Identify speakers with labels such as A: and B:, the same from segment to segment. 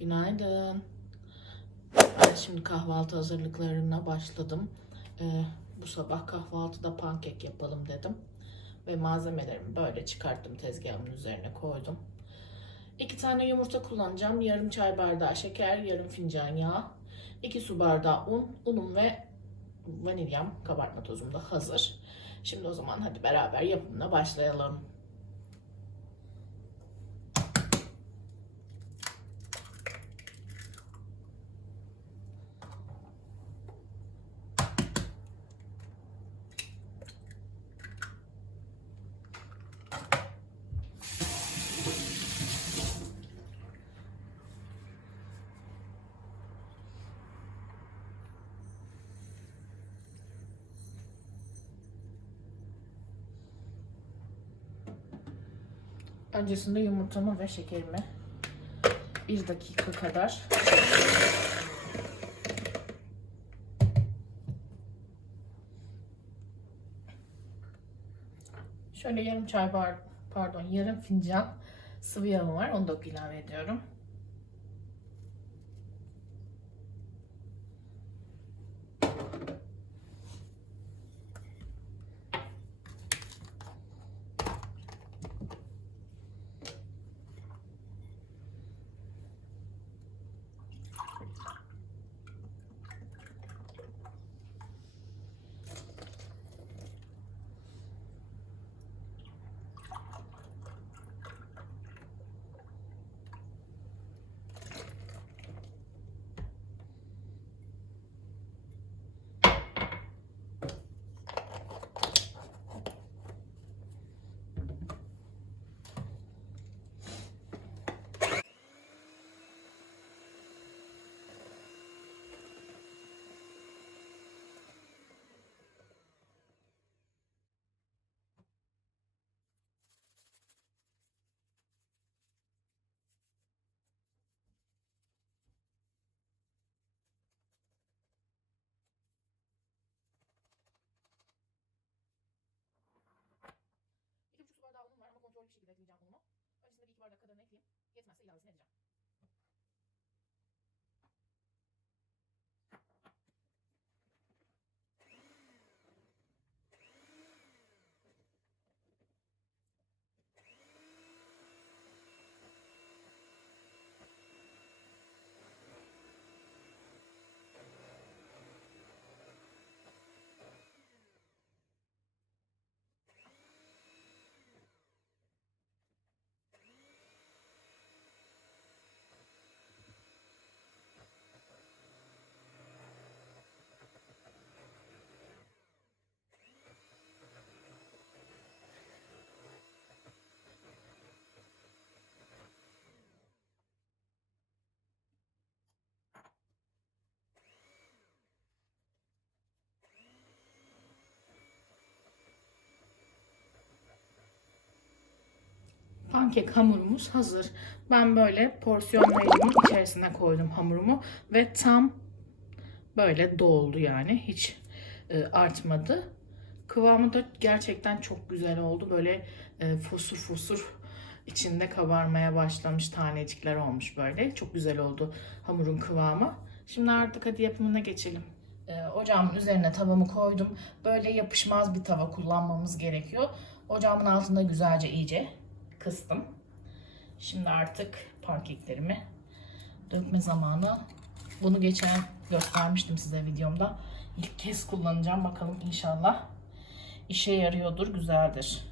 A: Günaydın. Ben şimdi kahvaltı hazırlıklarına başladım. Ee, bu sabah kahvaltıda pankek yapalım dedim. Ve malzemelerimi böyle çıkarttım tezgahımın üzerine koydum. İki tane yumurta kullanacağım. Yarım çay bardağı şeker, yarım fincan yağ. iki su bardağı un. Unum ve vanilyam, kabartma tozum da hazır. Şimdi o zaman hadi beraber yapımına başlayalım. Öncesinde yumurtamı ve şekerimi bir dakika kadar Şöyle yarım çay bar pardon yarım fincan sıvı yağım var. Onu da ilave ediyorum. İki buçuk su bardağı unum var ama kontrollü bir şekilde ekleyeceğim unumu. Bardak kadarını ekleyeyim. Yetmezse ilavesini edeceğim. Pankek hamurumuz hazır. Ben böyle porsiyonlayıcımın içerisine koydum hamurumu ve tam böyle doldu yani hiç e, artmadı. Kıvamı da gerçekten çok güzel oldu. Böyle e, fosur fosur içinde kabarmaya başlamış tanecikler olmuş böyle. Çok güzel oldu hamurun kıvamı. Şimdi artık hadi yapımına geçelim. E, ocağımın üzerine tavamı koydum. Böyle yapışmaz bir tava kullanmamız gerekiyor. Ocağımın altında güzelce iyice kıstım. Şimdi artık pankeklerimi dökme zamanı. Bunu geçen göstermiştim size videomda. İlk kez kullanacağım. Bakalım inşallah işe yarıyordur, güzeldir.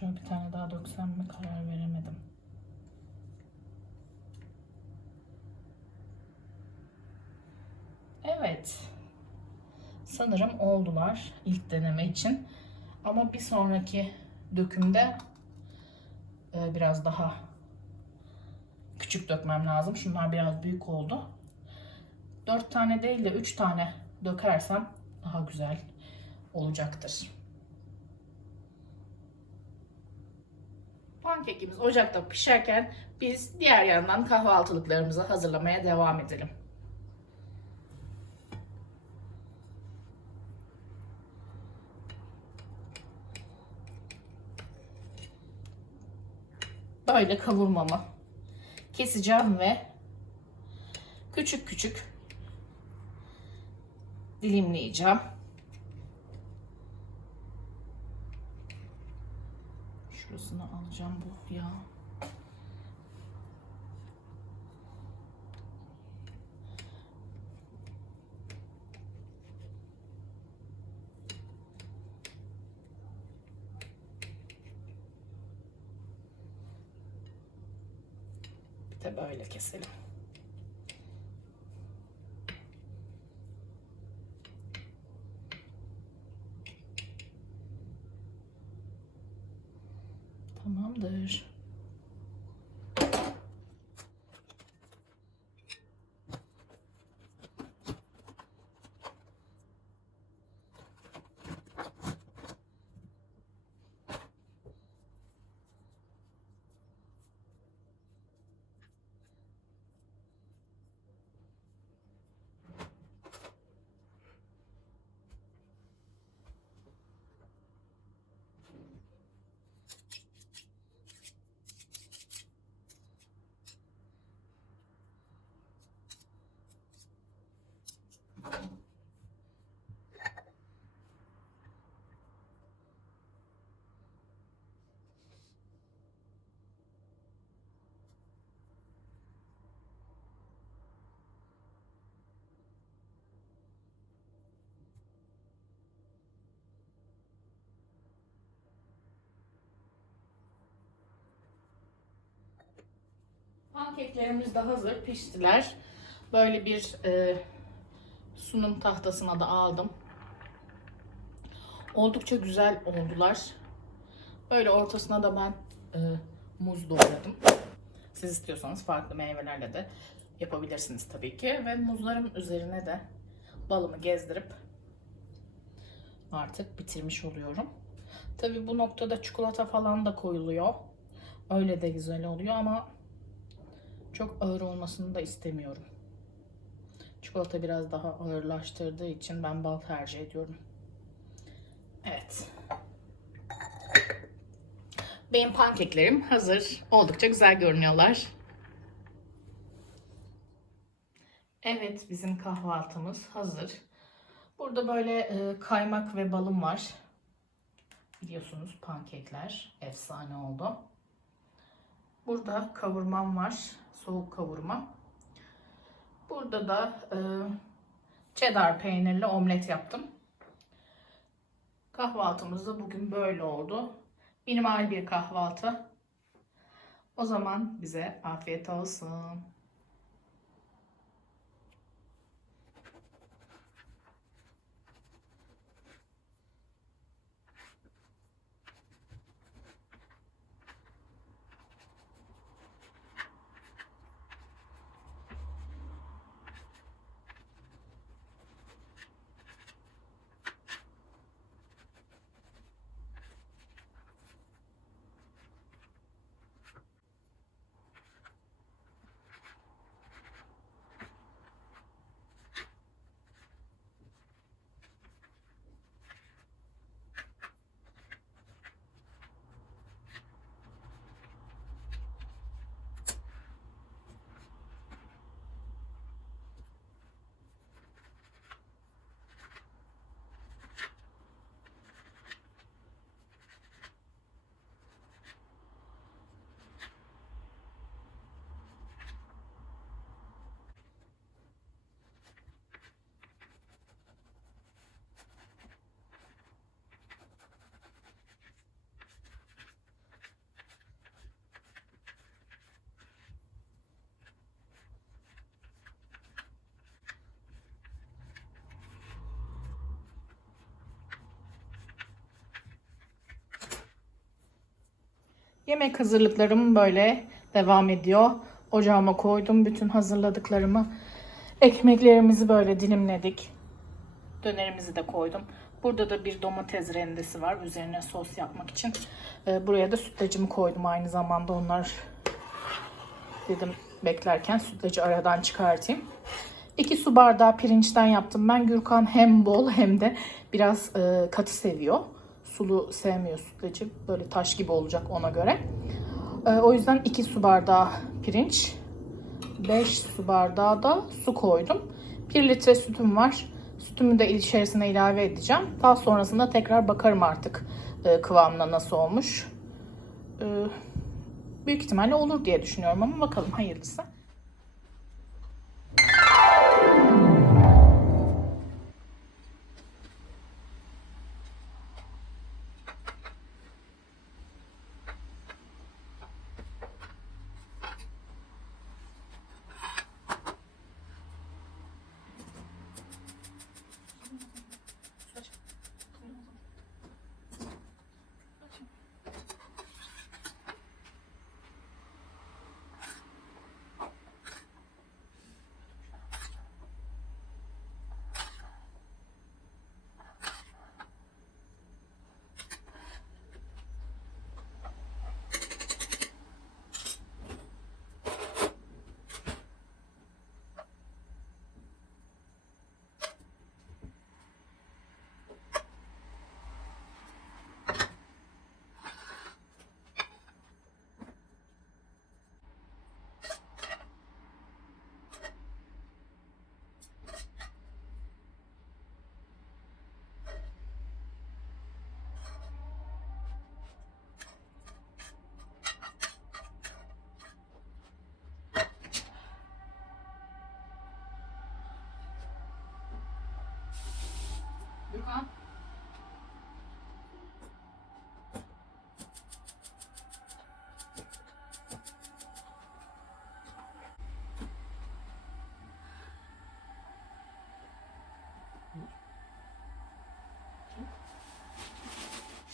A: Şöyle bir tane daha döksem mi karar veremedim. Evet. Sanırım oldular ilk deneme için. Ama bir sonraki dökümde e, biraz daha küçük dökmem lazım. Şunlar biraz büyük oldu. 4 tane değil de 3 tane dökersem daha güzel olacaktır. Pankekimiz ocakta pişerken Biz diğer yandan kahvaltılıklarımızı hazırlamaya devam edelim. Böyle kavurmamı keseceğim ve küçük küçük dilimleyeceğim. يا. تابعوا إلى كاس العالم Pankeklerimiz de hazır, piştiler. Böyle bir e, sunum tahtasına da aldım. Oldukça güzel oldular. Böyle ortasına da ben e, muz doğradım. Siz istiyorsanız farklı meyvelerle de yapabilirsiniz tabii ki. Ve muzların üzerine de balımı gezdirip artık bitirmiş oluyorum. Tabii bu noktada çikolata falan da koyuluyor. Öyle de güzel oluyor ama çok ağır olmasını da istemiyorum. Çikolata biraz daha ağırlaştırdığı için ben bal tercih ediyorum. Evet. Benim pankeklerim hazır. Oldukça güzel görünüyorlar. Evet, bizim kahvaltımız hazır. Burada böyle e, kaymak ve balım var. Biliyorsunuz pankekler efsane oldu. Burada kavurmam var. Soğuk kavurma. Burada da e, cheddar peynirli omlet yaptım. Kahvaltımız da bugün böyle oldu. Minimal bir kahvaltı. O zaman bize afiyet olsun. Yemek hazırlıklarım böyle devam ediyor. Ocağıma koydum bütün hazırladıklarımı. Ekmeklerimizi böyle dilimledik. Dönerimizi de koydum. Burada da bir domates rendesi var üzerine sos yapmak için. Ee, buraya da sütlacımı koydum aynı zamanda onlar Dedim beklerken sütlacı aradan çıkartayım. 2 su bardağı pirinçten yaptım. Ben Gürkan hem bol hem de biraz e, katı seviyor. Sulu sevmiyor sütlacı. Böyle taş gibi olacak ona göre. E, o yüzden 2 su bardağı pirinç, 5 su bardağı da su koydum. 1 litre sütüm var. Sütümü de içerisine ilave edeceğim. Daha sonrasında tekrar bakarım artık e, kıvamına nasıl olmuş. E, büyük ihtimalle olur diye düşünüyorum ama bakalım hayırlısı.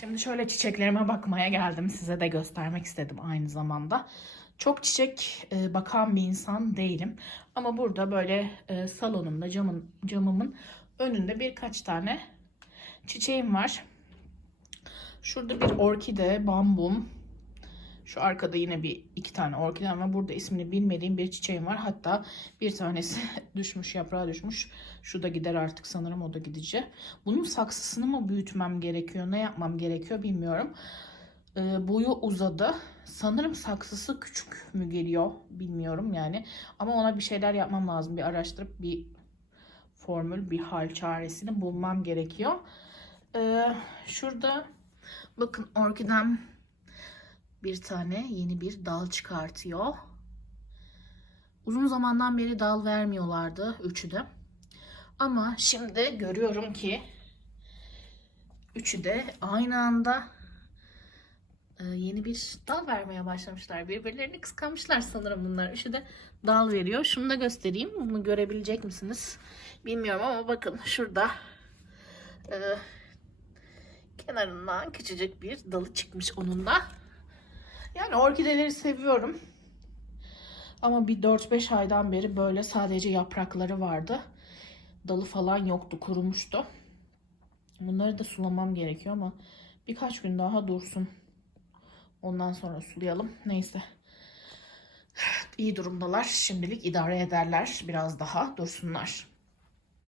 A: Şimdi şöyle çiçeklerime bakmaya geldim. Size de göstermek istedim aynı zamanda. Çok çiçek e, bakan bir insan değilim. Ama burada böyle e, salonumda camın, camımın önünde birkaç tane çiçeğim var. Şurada bir orkide, bambum. Şu arkada yine bir iki tane orkide ama burada ismini bilmediğim bir çiçeğim var. Hatta bir tanesi düşmüş, yaprağı düşmüş. Şu da gider artık sanırım o da gidecek. Bunun saksısını mı büyütmem gerekiyor, ne yapmam gerekiyor bilmiyorum. Ee, boyu uzadı. Sanırım saksısı küçük mü geliyor bilmiyorum yani. Ama ona bir şeyler yapmam lazım. Bir araştırıp bir formül, bir hal çaresini bulmam gerekiyor. Ee, şurada bakın orkidem bir tane yeni bir dal çıkartıyor. Uzun zamandan beri dal vermiyorlardı üçü de. Ama şimdi görüyorum ki üçü de aynı anda e, yeni bir dal vermeye başlamışlar. Birbirlerini kıskanmışlar sanırım bunlar. Üçü de dal veriyor. Şunu da göstereyim. Bunu görebilecek misiniz? Bilmiyorum ama bakın şurada e, kenarından küçücük bir dalı çıkmış onun da. Yani orkideleri seviyorum. Ama bir 4-5 aydan beri böyle sadece yaprakları vardı. Dalı falan yoktu, kurumuştu. Bunları da sulamam gerekiyor ama birkaç gün daha dursun. Ondan sonra sulayalım. Neyse. İyi durumdalar. Şimdilik idare ederler. Biraz daha dursunlar.